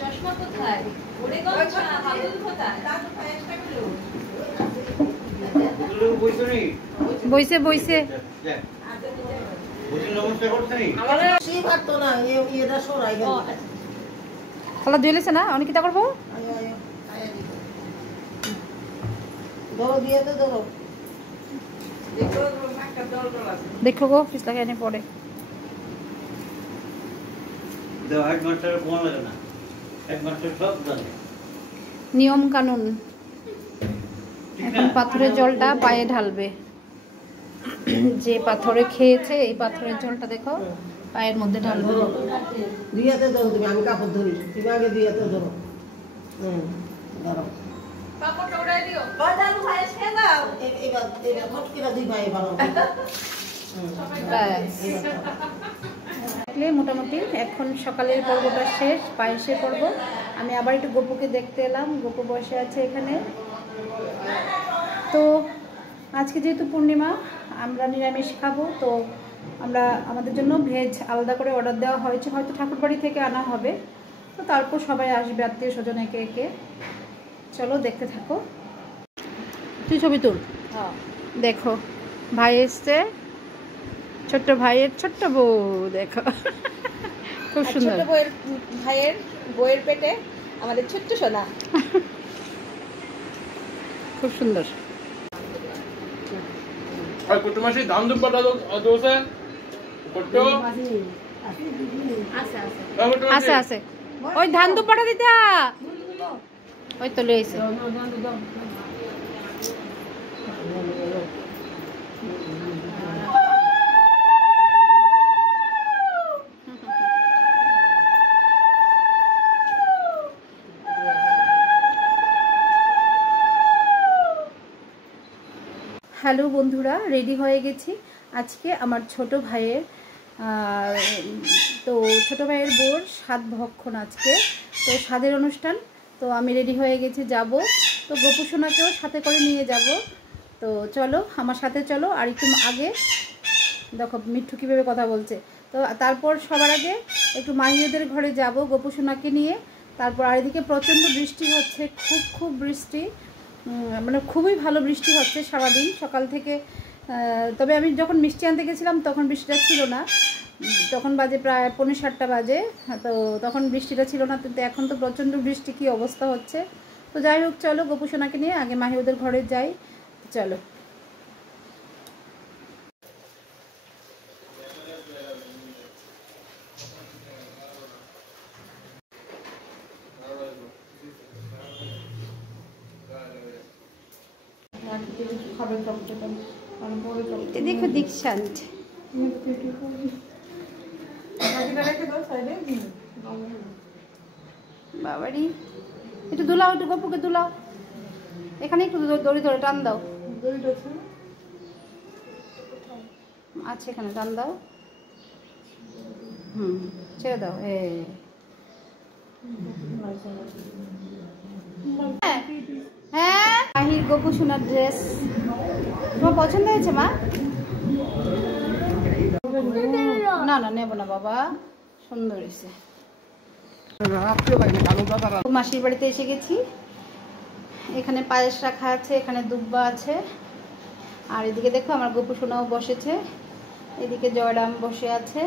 চশমা কোথায়? বইছে বইছে খালা ধুয়েছে না অনেক কিতা করবো দেখো গো পিছলা কেন পড়ে নিয়ম কানুন এখন পাথরের জলটা পায়ে ঢালবে যে পাথরে খেয়েছে এই পাথরের জলটা দেখো পায়ের মধ্যে ঢালবে দুই হাতে ধরো তুমি আমি কাপড় ধরি তুমি আগে দুই হাতে ধরো ধরো কাপড়টা উড়াই দিও বাদালু ভাই এসে দাও এবার ফটকিরা দুই ভাই ভালো মোটামুটি এখন সকালের পর্বটা শেষ পায়েসের পর্ব আমি আবার একটু গপুকে দেখতে এলাম গপু বসে আছে এখানে তো আজকে যেহেতু পূর্ণিমা আমরা নিরামিষ খাবো তো আমরা আমাদের জন্য ভেজ আলাদা করে অর্ডার দেওয়া হয়েছে হয়তো ঠাকুরবাড়ি থেকে আনা হবে তো তারপর সবাই আসবে আত্মীয় স্বজন একে একে চলো দেখতে থাকো তুই ছবি তুল দেখো ভাই এসছে ছোট্ট ভাইয়ের ছোট্ট বউ দেখো খুব সুন্দর ছোট ভাইয়ের বউয়ের পেটে আমাদের ছোট্ট সোনা খুব সুন্দর আর কত মাসে দাম দুম পাটা দোসে কত আছে আছে ওই ধান দুপাটা দিতা ওই তো লইছে হ্যালো বন্ধুরা রেডি হয়ে গেছি আজকে আমার ছোট ভাইয়ের তো ছোট ভাইয়ের বোর সাত ভক্ষণ আজকে তো স্বাদের অনুষ্ঠান তো আমি রেডি হয়ে গেছি যাব তো গোপু সোনাকেও সাথে করে নিয়ে যাব তো চলো আমার সাথে চলো আর একটু আগে দেখো মিঠু কীভাবে কথা বলছে তো তারপর সবার আগে একটু মাহিদের ঘরে যাব গোপু সোনাকে নিয়ে তারপর আর এদিকে প্রচণ্ড বৃষ্টি হচ্ছে খুব বৃষ্টি মানে খুবই ভালো বৃষ্টি হচ্ছে সারাদিন সকাল থেকে তবে আমি যখন মিষ্টি আনতে গেছিলাম তখন বৃষ্টিটা ছিল না তখন বাজে প্রায় 7:45 বাজে তো তখন বৃষ্টিটা ছিল না কিন্তু এখন তো প্রচণ্ড বৃষ্টি কী অবস্থা হচ্ছে তো যাই হোক চলো গোপু সোনাকে নিয়ে আগে মাহি ওদের ঘরে যাই চলো দেখো দীক্ষান্ত বাবারি একটু দুলাও একটু গপুকে দুলাও এখানে একটু দড়ি ধরে টান দাও আচ্ছা এখানে টান দাও ছেড়ে দাও হ্যাঁ মাহির গোপু সোনার ড্রেস তোমার পছন্দ হয়েছে মা না না নেব না বাবা সুন্দর হয়েছে মাসির বাড়িতে এসে গেছি এখানে পায়েস রাখা আছে এখানে দুব্বা আছে আর এদিকে দেখো আমার গোপু সোনাও বসেছে এদিকে জয়রাম বসে আছে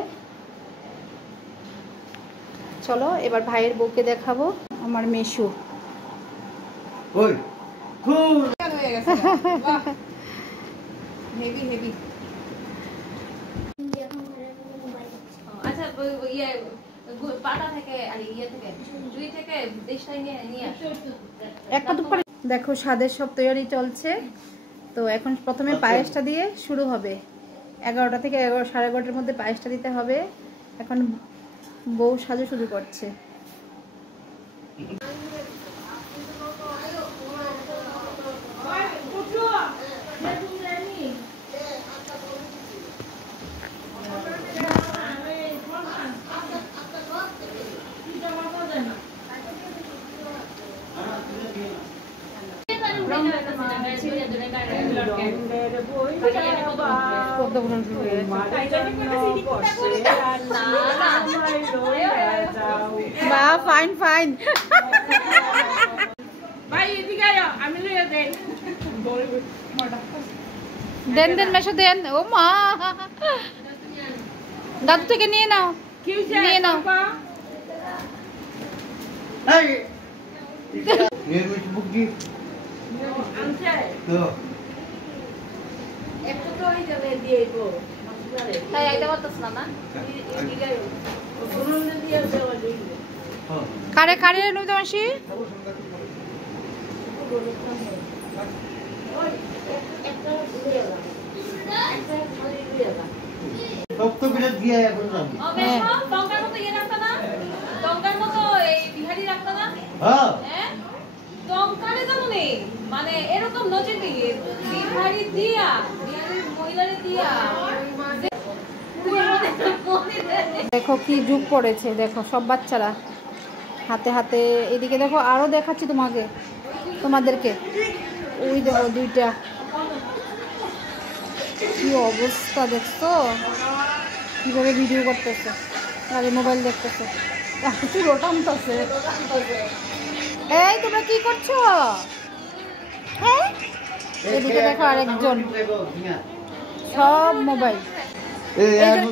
চলো এবার ভাইয়ের বউকে দেখাবো আমার মেশু হেভি আচ্ছা পাটা থেকে আর ইয়ে থেকে জুই থেকে দেশটাই নিয়ে একটা তো দেখো স্বাদের সব তৈরি চলছে তো এখন প্রথমে পায়েসটা দিয়ে শুরু হবে 11টা থেকে 11:30টার মধ্যে পায়েসটা দিতে হবে এখন বউ সাজু শুরু করছে ফাইন ফাইন। ভাই এদিকে আয়, আমি লইয়া দেন। দেন দেন মেশো দেন। ও মা, দাদু থেকে নিয়ে নাও, কি হইছে? নিয়ে নাও। বাবা, আনছে। একটু তো হই যাবে দিয়ে গো। তাই আইতে পারতাছ না না? এদিকে আয়। শুনুন দিয়ে দেওয়া দিবে। কারে কারে লই দাসি? ওই একটা দিয়ে দাও। একটা খালি দিয়ে দাও। হ্যাঁ। টঙ্কার মতো ইয়ে রাখতা না? টঙ্কার মতো এই বিহারি রাখতা না? হ্যাঁ? টঙ্কারে জানো নেই? মানে এরকম নজর দিয়ে বিহারি দিয়া, বিহারির মহিলারে দিয়া। দেখো কি যুগ পড়েছে, দেখো সব বাচ্চারা হাতে হাতে। এদিকে দেখো আরো দেখাচ্ছি তোমাদেরকে। ওই দেখো দুইটা, কি অবস্থা দেখছো, কিভাবে ভিডিও করতেছে, আরে মোবাইল দেখতেছে, চুলো টানতেছে। এই তোমরা কি করছো? হ্যাঁ, এদিকে দেখো আরেকজন, সব মোবাইল।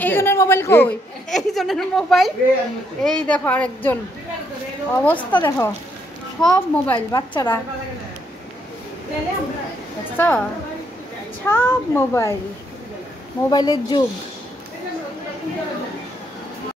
এই জনের মোবাইল কই? এই জনের মোবাইল। এই দেখো আরেকজন, অবস্থা দেখো, সব মোবাইল বাচ্চারা, দেখছো? সব মোবাইল, মোবাইলের যুগ।